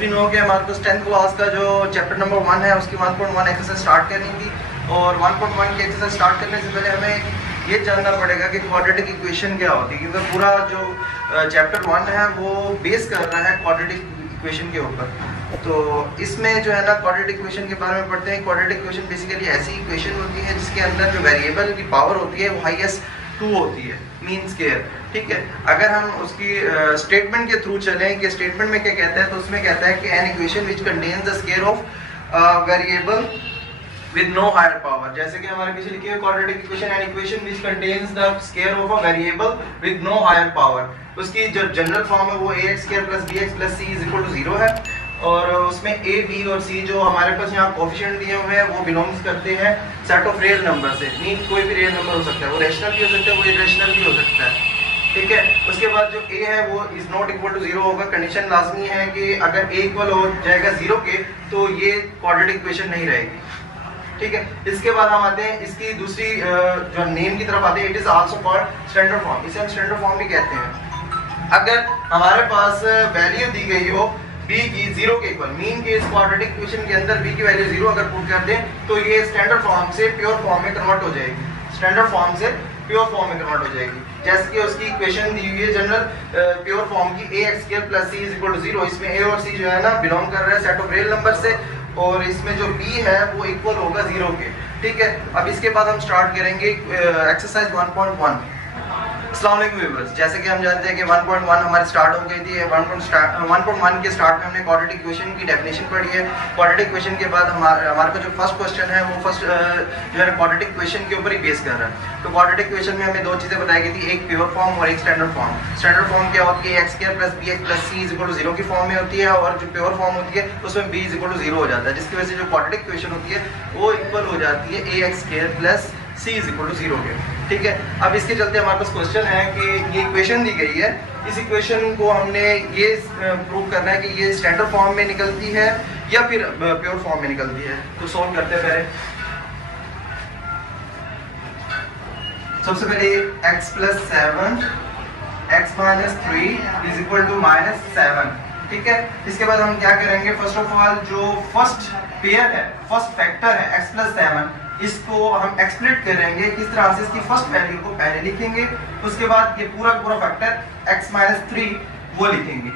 We know कि हमारे पास 10th class का जो चैप्टर नंबर 1 है उसकी 1.1 एक्सरसाइज स्टार्ट करनी थी, और 1.1 की एक्सरसाइज स्टार्ट करने से पहले हमें ये जानना पड़ेगा कि क्वाड्रेटिक इक्वेशन क्या होती है, क्योंकि पूरा जो चैप्टर 1 है वो बेस कर रहा है क्वाड्रेटिक इक्वेशन के ऊपर। तो इसमें जो है ना क्वाड्रेटिक इक्वेशन के बारे में पढ़ते हैं। क्वाड्रेटिक इक्वेशन बेसिकली ऐसी इक्वेशन होती है जिसके अंदर जो वेरिएबल की पावर होती है वो हाईएस्ट 2 होती है, मीन स्क्वायर। ठीक है, अगर हम उसकी स्टेटमेंट के थ्रू चलें कि स्टेटमेंट में क्या कहता है, तो उसमें कहता है कि an equation which contains the square of variable with no higher power. जैसे कि हमारे पीछे लिखी है quadratic equation an equation which contains the square of a variable with no higher power. उसकी जो जनरल फॉर्म है वो ax square plus bx plus c is equal to 0 है, और उसमें a b और c जो हमारे पास यहाँ कोफिशिएंट दिए हुए हैं वो बिलोंग्स करते हैं सेट ऑफ रियल नंबर से। मीन कोई भी रियल नंबर हो सकता है, वो रैशनल भी हो सकता है, वो इरेशनल भी हो सकता है। ठीक है, उसके बाद जो a है वो इज नॉट इक्वल टू 0 होगा। कंडीशन लाजमी है कि अगर a इक्वल हो जाएगा 0 के तो ये क्वाड्रेटिक इक्वेशन नहीं रहेगी। ठीक है, इसके बाद हम आते हैं इसकी दूसरी जो नेम की तरफ आते हैं, it is also called standard form. इसे हम स्टैंडर्ड फॉर्म भी कहते हैं। अगर हमारे पास वैल्यू दी गई हो b की 0 के इक्वल, मीन के इस क्वाड्रेटिक इक्वेशन के अंदर b की वैल्यू 0 अगर पुट कर दें तो ये स्टैंडर्ड फॉर्म से प्योर फॉर्म में कन्वर्ट हो जाएगी। स्टैंडर्ड फॉर्म से प्योर फॉर्म में कन्वर्ट हो जाएगी। जैसे कि उसकी इक्वेशन दी हुई है जनरल प्योर फॉर्म की ax square plus c is equal to 0। इसमें a और c जो है ना बिलोंग कर रहा है सेट ऑफ रियल नंबर से, और इसमें जो b है वो इक्वल होगा 0 के। ठीक है, अब इसके बाद हम स्टार्ट करेंगे एक्सरसाइज 1.1। अस्सलाम वालेकुम व्यूअर्स, जैसे कि हम जानते हैं कि 1.1 हमारी स्टार्ट हो गई थी। 1.1 के स्टार्ट में हमने क्वाड्रेटिक इक्वेशन की डेफिनेशन पढ़ी है। क्वाड्रेटिक इक्वेशन के बाद हमारे पास जो फर्स्ट क्वेश्चन है वो फर्स्ट जो है क्वाड्रेटिक इक्वेशन के ऊपर ही बेस कर रहा है। तो क्वाड्रेटिक इक्वेशन में हमें दो चीज़ें बताई गई थी, एक प्योर फॉर्म और एक स्टैंडर्ड फॉर्म। स्टैंडर्ड फॉर्म क्या होती है, x square plus bx plus c is equal to 0 की फॉर्म में होती है, और जो प्योर फॉर्म होती है उसमें b इज इक्वल टू 0 हो जाता है, जिसकी वजह से जो क्वाड्रेटिक इक्वेशन होती है वो इक्वल हो जाती है ax square plus c is equal to 0 के। ठीक है, अब इसके चलते हमारे पास क्वेश्चन है कि ये इक्वेशन दी गई है, इस इक्वेशन को हमने ये प्रूव करना है कि ये स्टैंडर्ड फॉर्म में निकलती है या फिर प्योर फॉर्म में निकलती है। तो सॉल्व करते हैं पहले। सबसे पहले x plus 7 x minus 3 is equal to minus 7। ठीक है, इसके बाद हम क्या करेंगे, फर्स्ट ऑफ ऑल जो फर्स्ट पेयर है, फर्स्ट फैक्टर है x प्लस 7, इसको हम एक्सप्लिट करेंगे। किस तरह से, इसकी फर्स्ट वैल्यू को पहले लिखेंगे, उसके बाद ये पूरा पूरा फैक्टर x माइनस 3 वो लिखेंगे।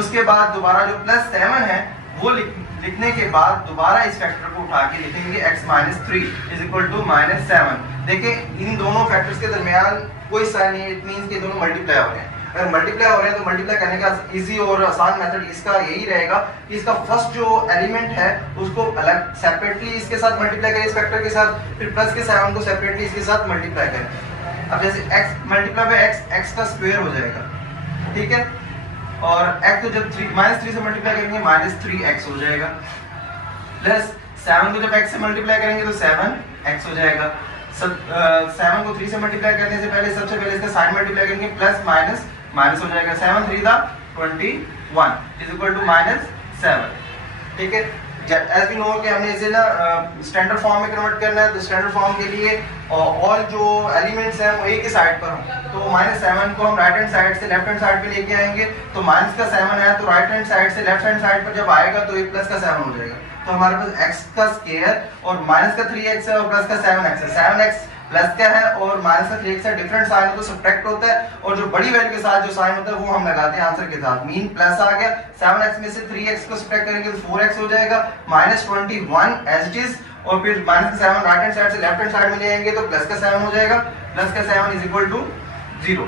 उसके बाद दोबारा जो प्लस 7 है वो लिखने के बाद दोबारा इस फैक्टर को उठा के लिखेंगे x minus 3 is equal to minus 7। देखिए इन दोनों फैक्टर्स के दरमियान कोई साइन नहीं, इट मींस कि दोनों मल्टीप्लाई हो रहे हैं। अगर मल्टीप्लाई हो रहे हैं तो मल्टीप्लाई करने का इजी और आसान मेथड इसका यही रहेगा कि इसका फर्स्ट जो एलिमेंट है उसको अलग सेपरेटली इसके साथ मल्टीप्लाई करें इस फैक्टर के साथ, फिर प्लस के 7 को सेपरेटली इसके साथ मल्टीप्लाई करें। अब जैसे x मल्टीप्लाई बाय x का स्क्वायर हो जाएगा। ठीक है, और x को जब -3 से मल्टीप्लाई करेंगे -3x हो जाएगा, प्लस 7 को जब x से मल्टीप्लाई करेंगे तो 7x हो जाएगा। 7 को 3 से मल्टीप्लाई करने से पहले सबसे पहले इसका साइन मल्टीप्लाई करेंगे, प्लस माइनस माइनस हो जाएगा। 7 3 21 इज इक्वल टू -7। ठीक है, एज वी नो कि हमने इसे ना स्टैंडर्ड फॉर्म में कन्वर्ट करना है, तो स्टैंडर्ड फॉर्म के लिए ऑल जो एलिमेंट्स हैं वो एक ही साइड पर हों। तो -7 को हम राइट हैंड साइड से लेफ्ट हैंड साइड पे लेके आएंगे, तो माइनस का 7 है तो राइट हैंड साइड से लेफ्ट हैंड साइड पर जब आएगा तो ये प्लस का 7 हो जाएगा। तो हमारे पास x का स्क्वायर और माइनस का 3x है और प्लस का 7x है। 7x प्लस का है और माइनस का 3x है, डिफरेंट साइन है तो सब्ट्रैक्ट होता है, और जो बड़ी वैल्यू के साथ जो साइन होता है वो हम लगाते हैं आंसर के साथ। मीन प्लस आ गया, 7x में से 3x को सब्ट्रैक्ट करेंगे तो 4x हो जाएगा, -21 एज इट इज, और फिर माइनस का 7 राइट हैंड साइड से लेफ्ट हैंड साइड में ले आएंगे तो प्लस का 7 हो जाएगा, प्लस का 7 इज इक्वल टू 0।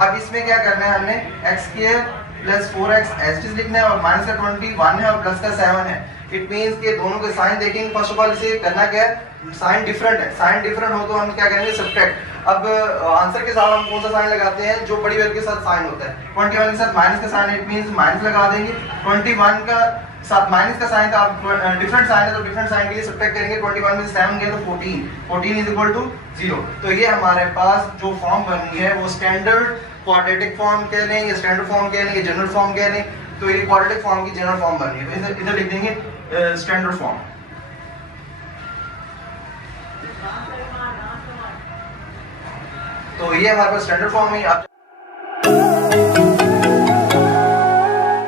अब इसमें क्या करना है, हमने x square plus 4x as it is लिखना है, और माइनस का 21 है और प्लस का 7 है। इट मींस कि दोनों के साइन देखेंगे। फर्स्ट ऑफ ऑल इसे करना क्या है, साइन डिफरेंट है, साइन डिफरेंट हो तो हम क्या करेंगे, सब्ट्रैक्ट। अब आंसर के साथ हम कौन सा साइन लगाते हैं, जो बड़ी वैल्यू के साथ साइन होता है। 21 के साथ माइनस का साइन, इट मींस माइनस लगा देंगे। 21 का साथ माइनस का साइन था, डिफरेंट साइन है तो डिफरेंट साइन के लिए सब्ट्रैक्ट करेंगे। 21 में से 7 गया तो 14 इज इक्वल टू 0। तो ये हमारे पास जो फॉर्म बनी है वो स्टैंडर्ड क्वाड्रेटिक फॉर्म कह लें या स्टैंडर्ड फॉर्म कह लें या जनरल फॉर्म कह लें। तो ये क्वाड्रेटिक फॉर्म की जनरल फॉर्म बनी है, तो इधर लिख देंगे स्टैंडर्ड फॉर्म। तो ये हमारे पास स्टैंडर्ड फॉर्म है।